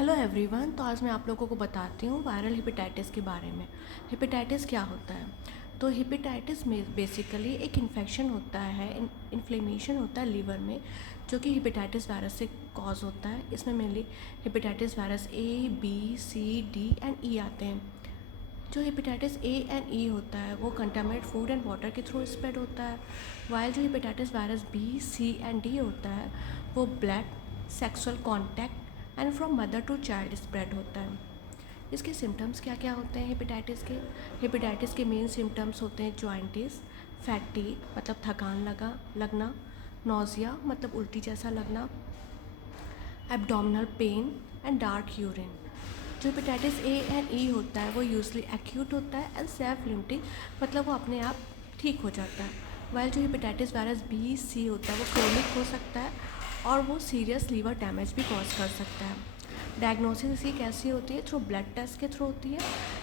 Hello everyone. तो आज मैं आप लोगों को बताती हूँ वायरल हेपेटाइटिस के बारे में। हेपेटाइटिस क्या होता है? तो हेपेटाइटिस में बेसिकली एक इन्फेक्शन होता है, इन्फ्लेमेशन होता है लीवर में, जो कि हेपेटाइटिस वायरस से कॉज होता है। इसमें mainly hepatitis virus A, B, C, D and E आते हैं। जो हेपेटाइटिस ए एंड ई होता है वो कंटामिनेट फूड एंड वाटर के थ्रू स्प्रेड होता है, वाइल जो hepatitis virus B, C and D होता है वो blood, sexual contact and from mother to child spread होता है। इसके सिम्टम्स क्या क्या होते हैं हेपेटाइटिस के? हेपेटाइटिस के मेन सिम्टम्स होते हैं जॉइंटिस, फैटीग मतलब थकान लगना, नोजिया मतलब उल्टी जैसा लगना, abdominal pain and dark urine. जो हेपेटाइटिस ए एंड ई होता है वो यूजली एक्यूट होता है एंड सेल्फ लिमिटिंग मतलब वो अपने आप ठीक हो जाता है, वाइल जो हेपेटाइटिस वायरस बी, सी होता है वो क्रोनिक हो सकता है और वो सीरियस लीवर डैमेज भी कॉज कर सकता है। डायग्नोसिस इसकी कैसी होती है? थ्रू ब्लड टेस्ट के थ्रू होती है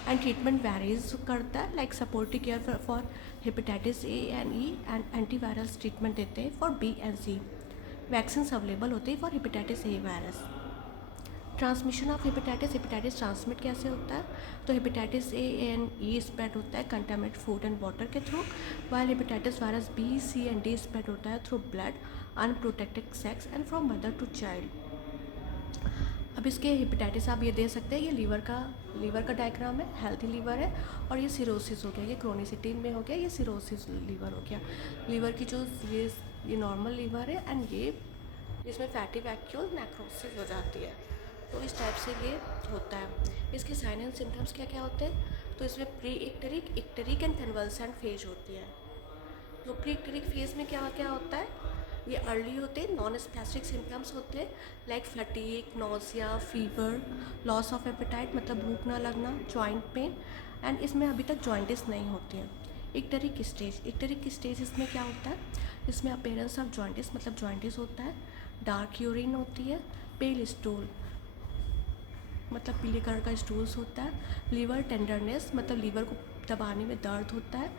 एंड ट्रीटमेंट वेरीज करता है, like supportive care for hepatitis A and E and antiviral treatment देते हैं for B and C. Vaccine available होती है for hepatitis A virus. Transmission of hepatitis transmit कैसे होता है? तो hepatitis A and E spread होता है कंटामिनेट फूड एंड वाटर के through, while hepatitis virus B, C and D spread होता है through blood, unprotected sex and from mother to child. अब इसके हेपेटाइटिस आप ये दे सकते हैं, ये लीवर का डायग्राम है, हेल्थी लीवर है, और ये सिरोसिस हो गया, ये क्रोनिसिटी में हो गया, ये सिरोसिस लीवर हो गया। लीवर की जो ये नॉर्मल लीवर है एंड ये इसमें फैटी वैक्यूल नेक्रोसिस हो जाती है। तो इस टाइप से ये होता है। इसके साइन एंड सिम्टम्स क्या क्या होते हैं? तो इसमें प्री इक्टेरिक एंड कन्वल्सेंट फेज होती है। तो प्री इक्टेरिक फेज में क्या क्या होता है? ये अर्ली होते हैं, नॉन स्पेसिफिक सिम्टम्स होते हैं like fatigue, nausea, fever, loss of appetite मतलब भूख ना लगना, जॉइंट पेन एंड इसमें अभी तक जॉइंटिस नहीं होती है। इक्टेरिक स्टेज इसमें क्या होता है? इसमें अपेयरेंस ऑफ जॉइंटिस मतलब जॉइंटिस होता है, डार्क यूरिन होती है, पेल स्टूल मतलब पीले कलर का स्टूल्स होता है, लीवर टेंडरनेस मतलब लीवर को दबाने में दर्द होता है,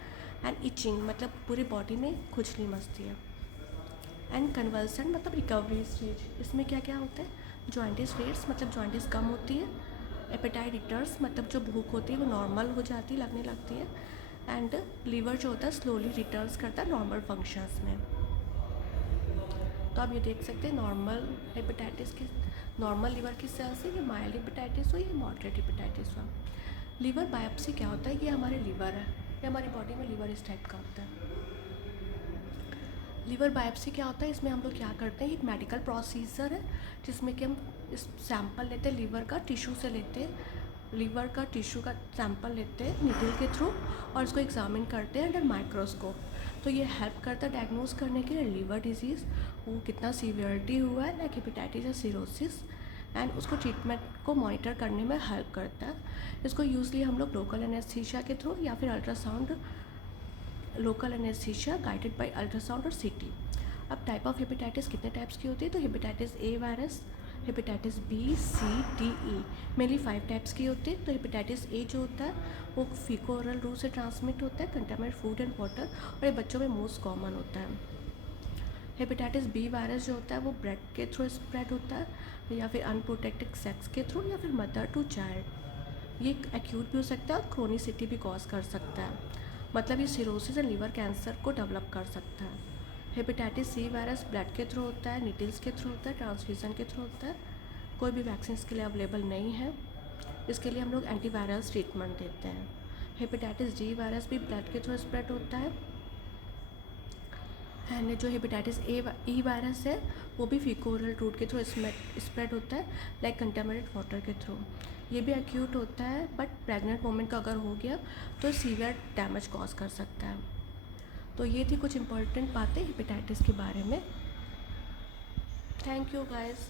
एंड इचिंग मतलब पूरी बॉडी में खुजली मचती है, एंड कन्वल्सन मतलब रिकवरी स्टेज। इसमें क्या क्या होता है? जॉइंटिस रेट्स मतलब जॉइंटिस कम होती है, एपेटाइट रिटर्स मतलब जो भूख होती है वो नॉर्मल हो जाती है, लगने लगती है, एंड लीवर जो होता है स्लोली रिटर्न्स करता है नॉर्मल फंक्शंस में। तो आप ये देख सकते हैं नॉर्मल हेपेटाइटिस की, नॉर्मल लीवर की सेल्स है, ये माइल्ड हेपेटाइटिस हो या मॉडरेट हेपेटाइटिस हो। लीवर बायोप्सी क्या होता है? ये हमारे लीवर है, ये हमारी बॉडी में लीवर इस टाइप का होता है। लीवर बायोप्सी क्या होता है? इसमें हम लोग क्या करते हैं, एक मेडिकल प्रोसीजर है जिसमें कि हम इस सैंपल लेते हैं, लीवर का टिश्यू से लेते हैं, लीवर का टिश्यू का सैंपल लेते हैं नीडल के थ्रू और इसको एग्जामिन करते हैं अंडर माइक्रोस्कोप। तो ये हेल्प करता है डायग्नोज करने के लिए लीवर डिजीज़ वो कितना सीवियरिटी हुआ है, लाइक हेपेटाइटिस या सिरोसिस, एंड उसको ट्रीटमेंट को मॉनिटर करने में हेल्प करता है। इसको यूजली हम लोग लोकल एनेस्थीसिया के थ्रू या फिर ultrasound, local anaesthesia guided by ultrasound और सीटी। अब टाइप ऑफ हेपेटाइटिस कितने टाइप्स की होती है? तो hepatitis A virus, hepatitis B, C, D, E mainly 5 types की होती है। तो हेपेटाइटिस ए जो होता है वो फीको ओरल रूट से ट्रांसमिट होता है, कंटामिनेट फूड एंड वाटर, और ये बच्चों में मोस्ट कॉमन होता है। हेपेटाइटिस बी वायरस जो होता है वो ब्लड के थ्रू स्प्रेड होता है या फिर अनप्रोटेक्टेड सेक्स के थ्रू या फिर मदर टू चाइल्ड। ये एक्यूट भी हो सकता है और क्रोनिसिटी भी कॉज कर सकता है, मतलब ये सिरोसिस एंड लीवर कैंसर को डेवलप कर सकता है। हेपेटाइटिस सी वायरस ब्लड के थ्रू होता है, निडल्स के थ्रू होता है, ट्रांसफ्यूज़न के थ्रू होता है, कोई भी वैक्सीन इसके लिए अवेलेबल नहीं है, इसके लिए हम लोग एंटीवायरल ट्रीटमेंट देते हैं। हेपेटाइटिस डी वायरस भी ब्लड के थ्रू स्प्रेड होता है, एंड जो हेपेटाइटिस ई वायरस है वो भी फीको ओरल रूट के थ्रू स्प्रेड होता है, लाइक कंटामिनेटेड वाटर के थ्रू। ये भी एक्यूट होता है बट प्रेग्नेंट वोमेन का अगर हो गया तो सीवियर डैमेज कॉज कर सकता है। तो ये थी कुछ इंपॉर्टेंट बातें हेपेटाइटिस के बारे में। Thank you guys.